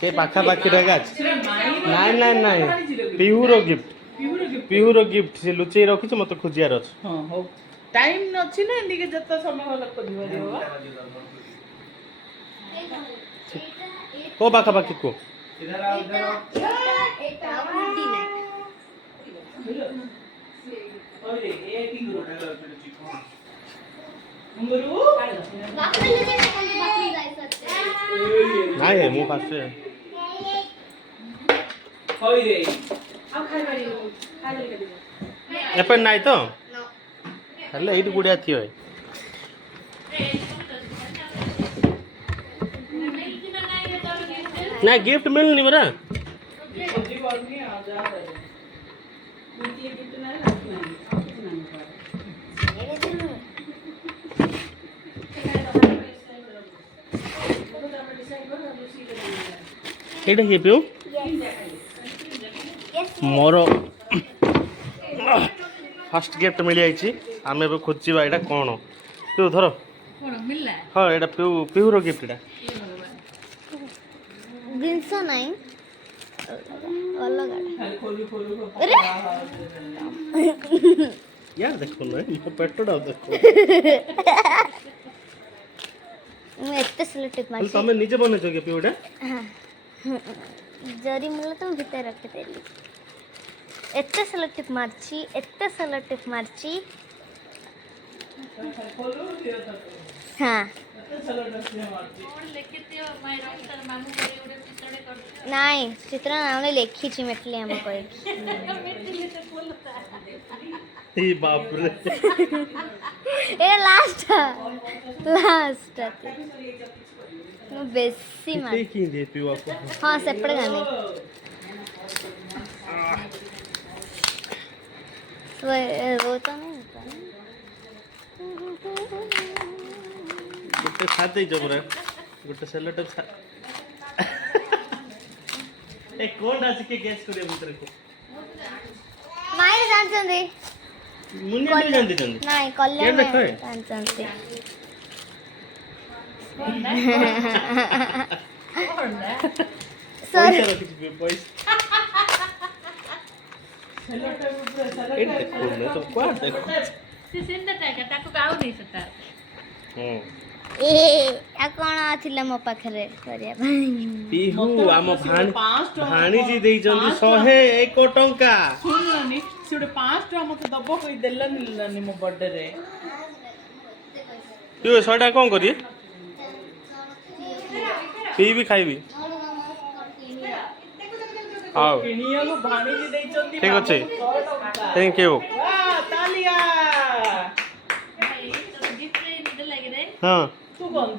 से पाखा पाखी रगा नाइ नाइ नाइ पिहुरो गिफ्ट से लुचेई रखी मत खोजियार अछि। हां हो टाइम नछि ना निके जत्ता समय होला खोजि परिबो। को पाखा पाखी को नाही है मु फास्ट एपन नाही तो हेले एइट गुडिया थियो ना गिफ्ट मिलनी बरा एटा के पियो मोर फर्स्ट गिफ्ट मिल जाइए आम ए खोजा यहाँ कौन पिऊ धर हाँ यहाँ पिहूर गिफ्ट जिनस नहीं अलग यार देखो ना पेटटा देखो एते सेलेक्टिव मार तुम निजे बने के पिऊटा जरी मुला तुम भीतर रखते देली एते सेलेक्टिव मारची हाँ नहीं चित्र नाम लिखी छी मेटली हम कोई ए बाप रे ए लास्ट बेसी मार की दे पियो आपको हां सेपड़ गाने वो तो नहीं गोटे खाते ही जबरा गोटे सेलेट ए कोन आसी के गैस करे भीतर को माइर जानचंदी मुन्ने नहीं जानती जानती नहीं कल्याण जानचंदी पैसा रखी पैसा एट देखो ना तो क्या देखो से सेंदा टाका ताको काउ नहीं सकता ए आ कोन आथिला मो पाखरे करिया पिहू आम भाणी जी देई जंदी 101 टंका सुननी सुडे 5 टका मते दबो कई देलनी मो बर्थडे रे पिहू 100 टका कोन करी पी भी खाइबी आओ किनिया को भाणी जी देई चंदी ठीक अछि थैंक यू तालिया हां तू कौन